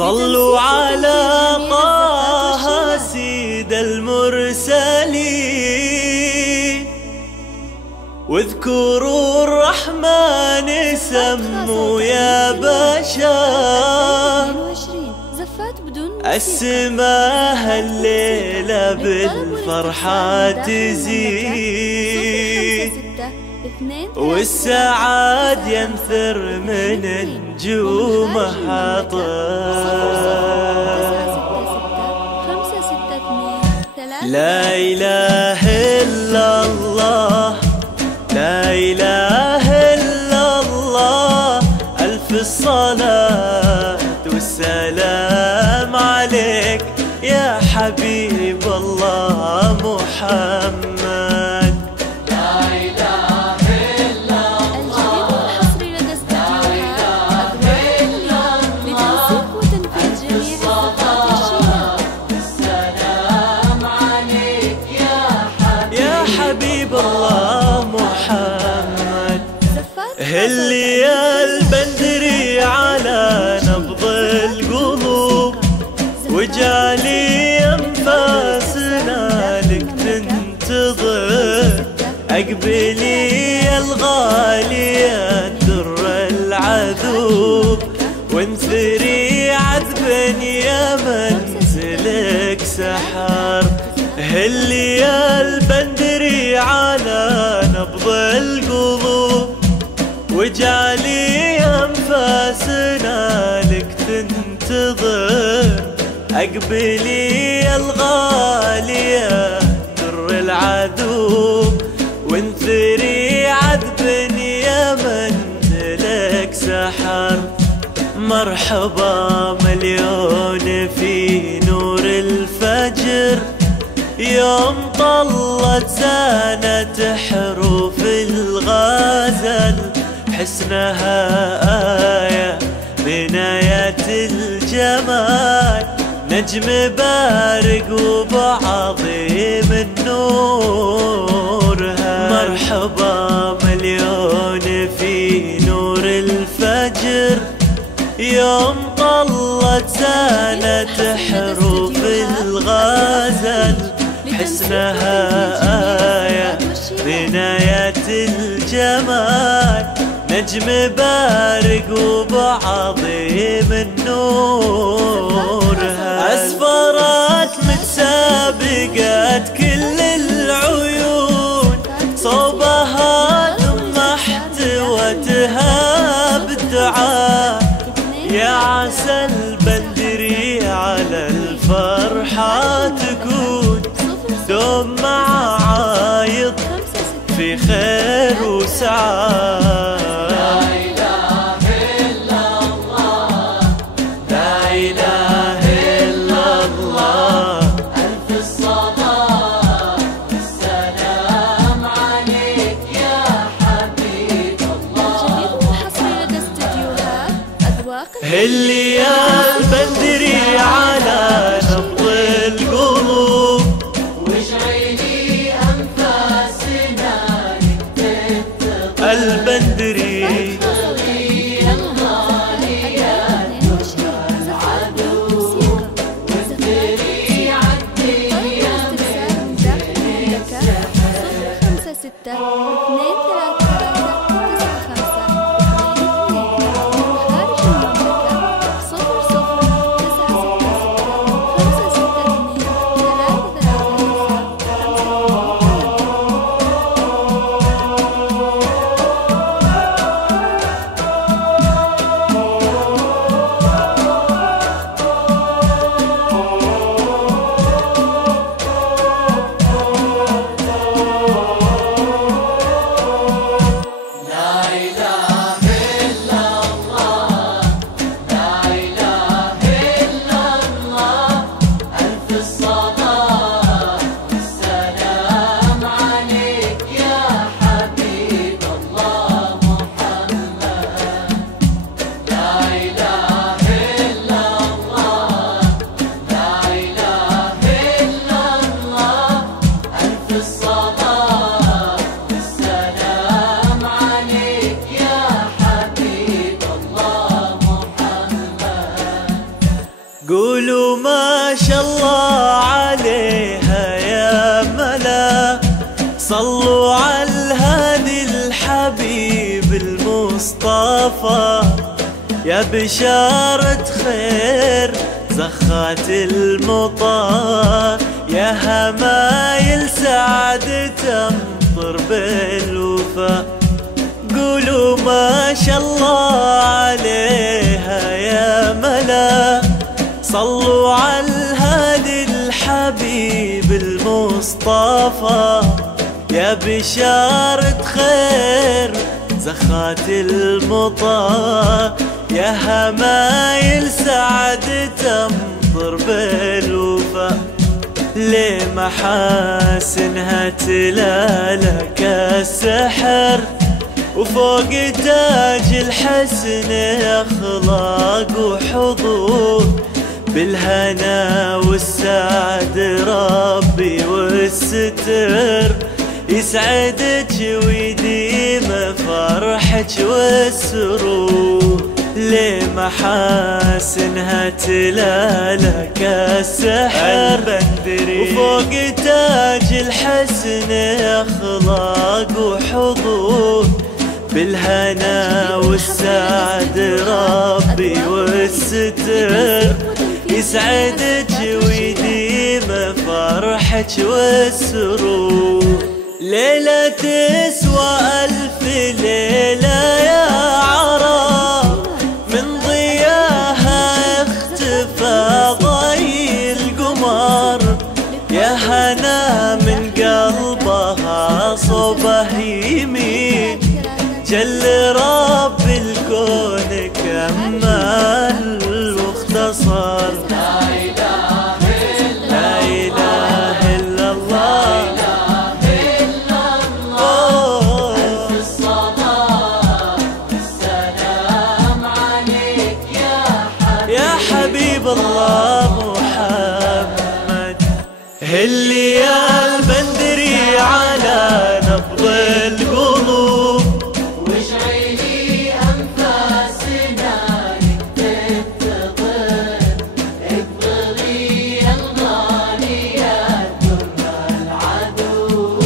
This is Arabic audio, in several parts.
صلوا على طه سيد المرسلين، واذكروا الرحمن سموا يا بشر. السماء الليلة بالفرحة تزيد، والسعاد ينثر من نجومها طير. لا إله إلا الله، لا إله إلا الله، ألف الصلاة والسلام عليك يا حبيب الله محمد. لا إله إلا الله، لا إله إلا الله، الصلاة والسلام عليك يا حبيب الله محمد. هل يا البدري على نبض القلوب، وجالي أنفاسنا لك تنتظر. أقبلي يا الغالية در العذوب، وانثري عذبا يا منزلك سحر. هل يا البدري على نبض القلوب، وجعلي أنفاسنا لك تنتظر. أقبلي يا الغالية در العذوب، وانثري عذب يا منزلك سحر. مرحبا مليون في نور الفجر، يوم طلت زانت حروف الغزل. حسنها آية من آيات الجمال، نجم بارق وبعظيم النورها. مرحبا مليون في نور الفجر، يوم طلت زانت حروف الغزل. حسنها آية من آيات الجمال، نجم بارق وبعظيم النورها. أسفرت متسابقت كل العيون، صوبها ثم احتوتها بالدعاء. يا عسى البدري على الفرحة تكون، دوم مع عايض في خير وسعادة. لا إله إلا الله، لا إله إلا الله، ألف الصلاة والسلام عليك يا حبيب الله. هل يا البدري على نبض القلوب، واشعلي أنفاسنا لك تنتظر. البدري المصطفى يا بشارة خير زخات المطار، يا همايل سعد تمطر بالوفا. قولوا ما شاء الله عليها يا ملا، صلوا على الهادي الحبيب المصطفى يا بشارة خير زخات المطار، يا همايل سعد تمطر بالوفا. ليه محاسنها تلالك السحر، وفوق تاج الحسن اخلاق وحضور، بالهنا والسعد ربي والستر يسعدك ويديم فرحك والسرور. ليه محاسنها تلالك السحر، وفوق تاج الحسن اخلاق وحضور، بالهنا والسعد ربي والستر يسعدك ويديم فرحك والسرور. ليلة تسوى ألف ليلة يا عرب، من ضياها اختفى ضي القمر، يا هنا من قلبها صوبه يمين، جل رب الكون كمل واختصر. لا إله إلا الله، ألف الصلاة والسلام عليك يا حبيب الله محمد. هلي يا البندري على نبض القلوب، واشعلي أنفاسنا تنتظر، اقبضي الغالية دم العدو،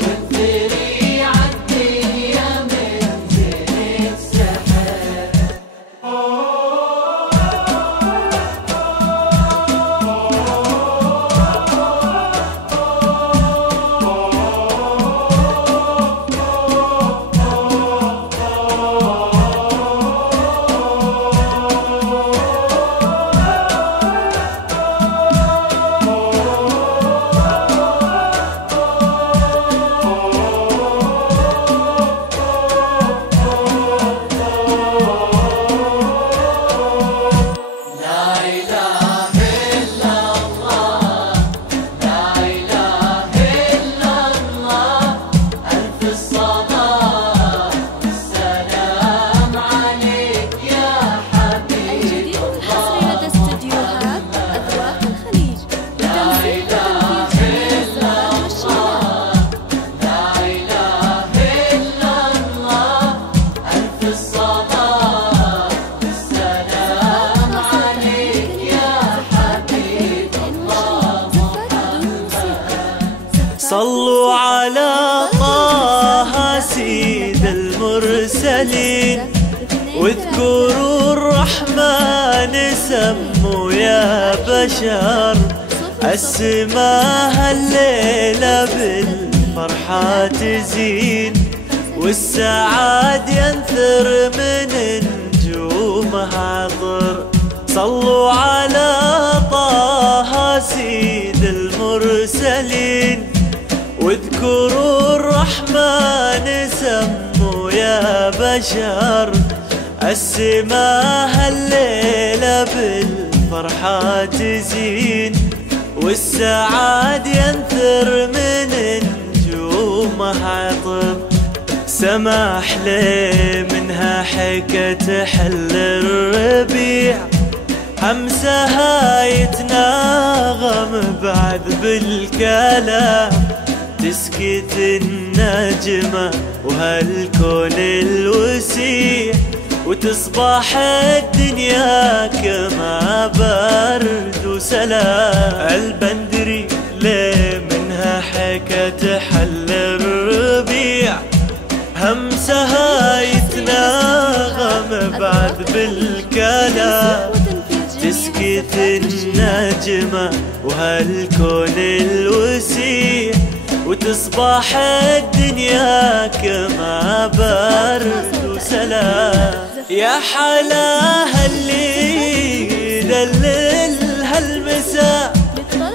وانثري عالدنيا من زين السحر. صلوا على طه سيد المرسلين، واذكروا الرحمن سموا يا بشر، السماء الليلة بالفرحة تزين، والسعاد ينثر من نجومها عطر. صلوا على طه سيد المرسلين، واذكروا الرحمن سموا يا بشر، السماء الليلة بالفرحة تزين، والسعاد ينثر من نجومها عطر. سماح لي منها حكة حل الربيع، همسها يتناغم بعد بالكلام، تسكت النجمة وهالكون الوسيع، وتصبح الدنيا كما برد وسلام. البندري ليه منها حكت حل الربيع، همسها يتناغم بعد بالكلام تسكت النجمة وهالكون الوسيع، وتصبح الدنيا كما برد وسلام. يا حلاها اللي ذلل هالمساء،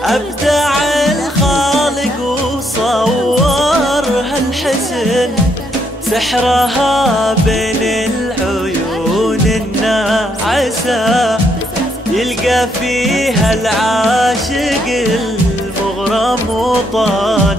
أبدع الخالق وصور هالحسن، سحرها بين العيون الناعسة، يلقى فيها العاشق المغرم وطن